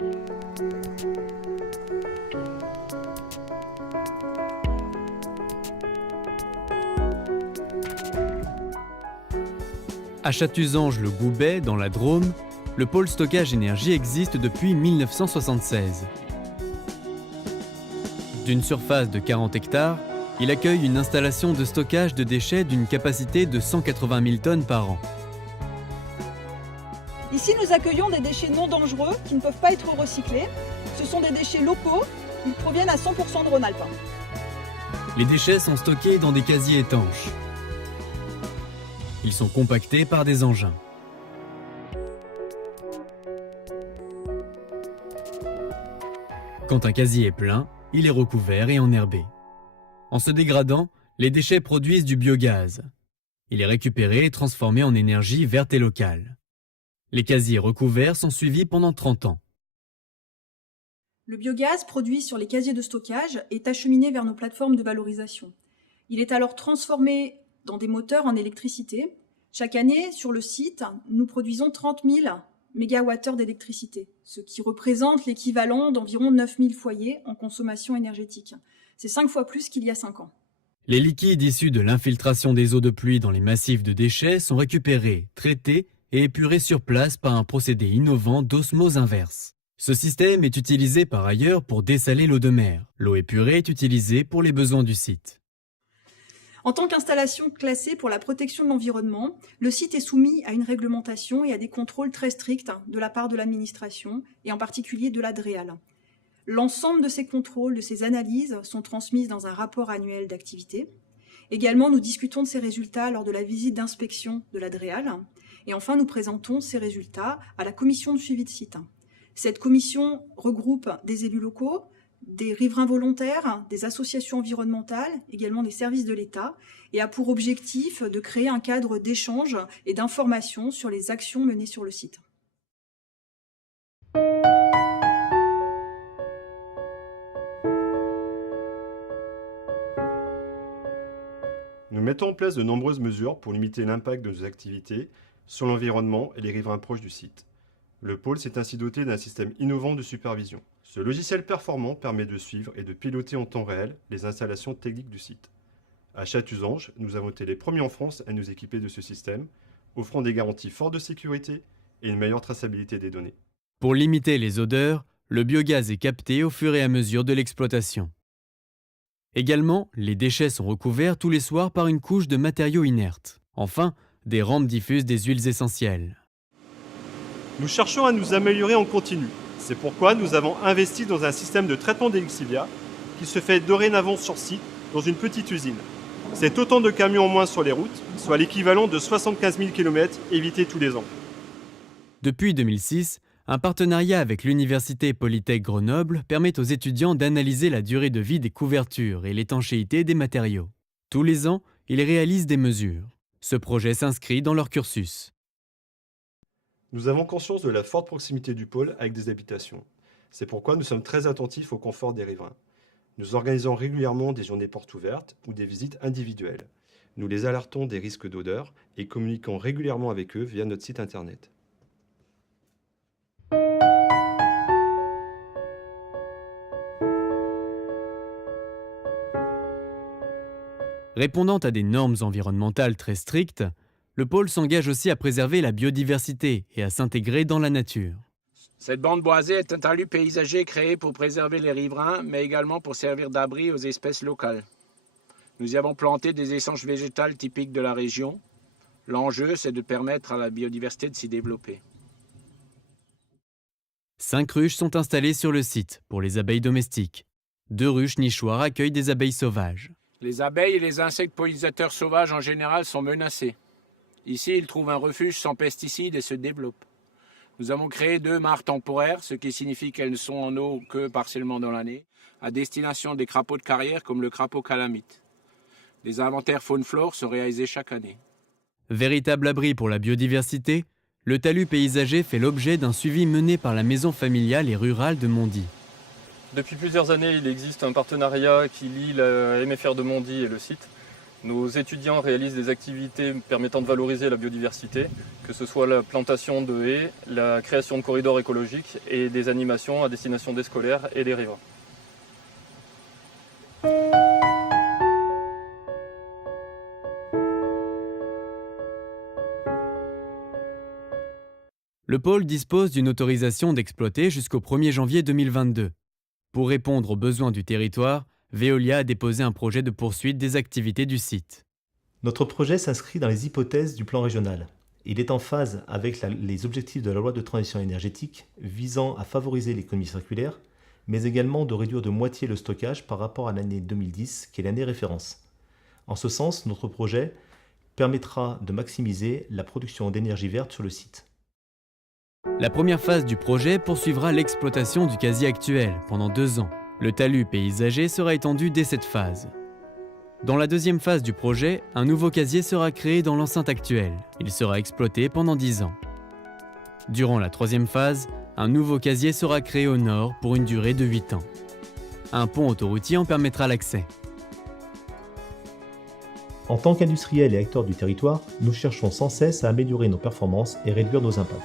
À Chatuzange-le-Goubet, dans la Drôme, le pôle stockage énergie existe depuis 1976. D'une surface de 40 hectares, il accueille une installation de stockage de déchets d'une capacité de 180 000 tonnes par an. Ici, nous accueillons des déchets non dangereux qui ne peuvent pas être recyclés. Ce sont des déchets locaux, ils proviennent à 100% de Rhône-Alpes. Les déchets sont stockés dans des casiers étanches. Ils sont compactés par des engins. Quand un casier est plein, il est recouvert et enherbé. En se dégradant, les déchets produisent du biogaz. Il est récupéré et transformé en énergie verte et locale. Les casiers recouverts sont suivis pendant 30 ans. Le biogaz produit sur les casiers de stockage est acheminé vers nos plateformes de valorisation. Il est alors transformé dans des moteurs en électricité. Chaque année, sur le site, nous produisons 30 000 mégawattheures d'électricité, ce qui représente l'équivalent d'environ 9 000 foyers en consommation énergétique. C'est 5 fois plus qu'il y a 5 ans. Les liquides issus de l'infiltration des eaux de pluie dans les massifs de déchets sont récupérés, traités et épurés sur place par un procédé innovant d'osmose inverse. Ce système est utilisé par ailleurs pour dessaler l'eau de mer. L'eau épurée est utilisée pour les besoins du site. En tant qu'installation classée pour la protection de l'environnement, le site est soumis à une réglementation et à des contrôles très stricts de la part de l'administration et en particulier de la DREAL. L'ensemble de ces contrôles, de ces analyses sont transmises dans un rapport annuel d'activité. Également, nous discutons de ces résultats lors de la visite d'inspection de la DREAL. Et enfin, nous présentons ces résultats à la commission de suivi de site. Cette commission regroupe des élus locaux, des riverains volontaires, des associations environnementales, également des services de l'État, et a pour objectif de créer un cadre d'échange et d'information sur les actions menées sur le site. Nous mettons en place de nombreuses mesures pour limiter l'impact de nos activités sur l'environnement et les riverains proches du site. Le pôle s'est ainsi doté d'un système innovant de supervision. Ce logiciel performant permet de suivre et de piloter en temps réel les installations techniques du site. À Chatuzange, nous avons été les premiers en France à nous équiper de ce système, offrant des garanties fortes de sécurité et une meilleure traçabilité des données. Pour limiter les odeurs, le biogaz est capté au fur et à mesure de l'exploitation. Également, les déchets sont recouverts tous les soirs par une couche de matériaux inertes. Enfin, des rampes diffusent des huiles essentielles. Nous cherchons à nous améliorer en continu. C'est pourquoi nous avons investi dans un système de traitement des lixivias qui se fait dorénavant sur site dans une petite usine. C'est autant de camions en moins sur les routes, soit l'équivalent de 75 000 km évités tous les ans. Depuis 2006, un partenariat avec l'Université Polytech Grenoble permet aux étudiants d'analyser la durée de vie des couvertures et l'étanchéité des matériaux. Tous les ans, ils réalisent des mesures. Ce projet s'inscrit dans leur cursus. Nous avons conscience de la forte proximité du pôle avec des habitations. C'est pourquoi nous sommes très attentifs au confort des riverains. Nous organisons régulièrement des journées portes ouvertes ou des visites individuelles. Nous les alertons des risques d'odeur et communiquons régulièrement avec eux via notre site internet. Répondant à des normes environnementales très strictes, le pôle s'engage aussi à préserver la biodiversité et à s'intégrer dans la nature. Cette bande boisée est un talus paysager créé pour préserver les riverains, mais également pour servir d'abri aux espèces locales. Nous y avons planté des essences végétales typiques de la région. L'enjeu, c'est de permettre à la biodiversité de s'y développer. 5 ruches sont installées sur le site pour les abeilles domestiques. 2 ruches nichoirs accueillent des abeilles sauvages. Les abeilles et les insectes pollinisateurs sauvages en général sont menacés. Ici, ils trouvent un refuge sans pesticides et se développent. Nous avons créé 2 mares temporaires, ce qui signifie qu'elles ne sont en eau que partiellement dans l'année, à destination des crapauds de carrière comme le crapaud calamite. Des inventaires faune-flore sont réalisés chaque année. Véritable abri pour la biodiversité, le talus paysager fait l'objet d'un suivi mené par la maison familiale et rurale de Mondy. Depuis plusieurs années, il existe un partenariat qui lie la MFR de Mondy et le site. Nos étudiants réalisent des activités permettant de valoriser la biodiversité, que ce soit la plantation de haies, la création de corridors écologiques et des animations à destination des scolaires et des riverains. Le pôle dispose d'une autorisation d'exploiter jusqu'au 1er janvier 2022. Pour répondre aux besoins du territoire, Veolia a déposé un projet de poursuite des activités du site. Notre projet s'inscrit dans les hypothèses du plan régional. Il est en phase avec les objectifs de la loi de transition énergétique visant à favoriser l'économie circulaire, mais également de réduire de moitié le stockage par rapport à l'année 2010, qui est l'année référence. En ce sens, notre projet permettra de maximiser la production d'énergie verte sur le site. La première phase du projet poursuivra l'exploitation du casier actuel pendant 2 ans. Le talus paysager sera étendu dès cette phase. Dans la deuxième phase du projet, un nouveau casier sera créé dans l'enceinte actuelle. Il sera exploité pendant 10 ans. Durant la troisième phase, un nouveau casier sera créé au nord pour une durée de 8 ans. Un pont autoroutier en permettra l'accès. En tant qu'industriels et acteurs du territoire, nous cherchons sans cesse à améliorer nos performances et réduire nos impacts.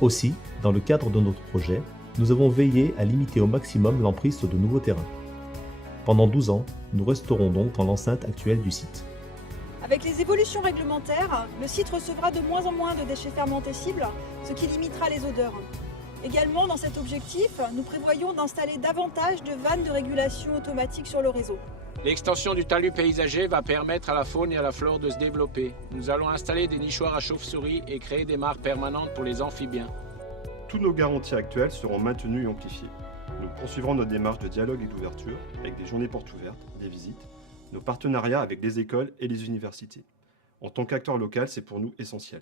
Aussi, dans le cadre de notre projet, nous avons veillé à limiter au maximum l'emprise sur de nouveaux terrains. Pendant 12 ans, nous resterons donc dans l'enceinte actuelle du site. Avec les évolutions réglementaires, le site recevra de moins en moins de déchets fermentescibles, ce qui limitera les odeurs. Également, dans cet objectif, nous prévoyons d'installer davantage de vannes de régulation automatique sur le réseau. L'extension du talus paysager va permettre à la faune et à la flore de se développer. Nous allons installer des nichoirs à chauves-souris et créer des mares permanentes pour les amphibiens. Toutes nos garanties actuelles seront maintenues et amplifiées. Nous poursuivrons notre démarche de dialogue et d'ouverture avec des journées portes ouvertes, des visites, nos partenariats avec les écoles et les universités. En tant qu'acteur local, c'est pour nous essentiel.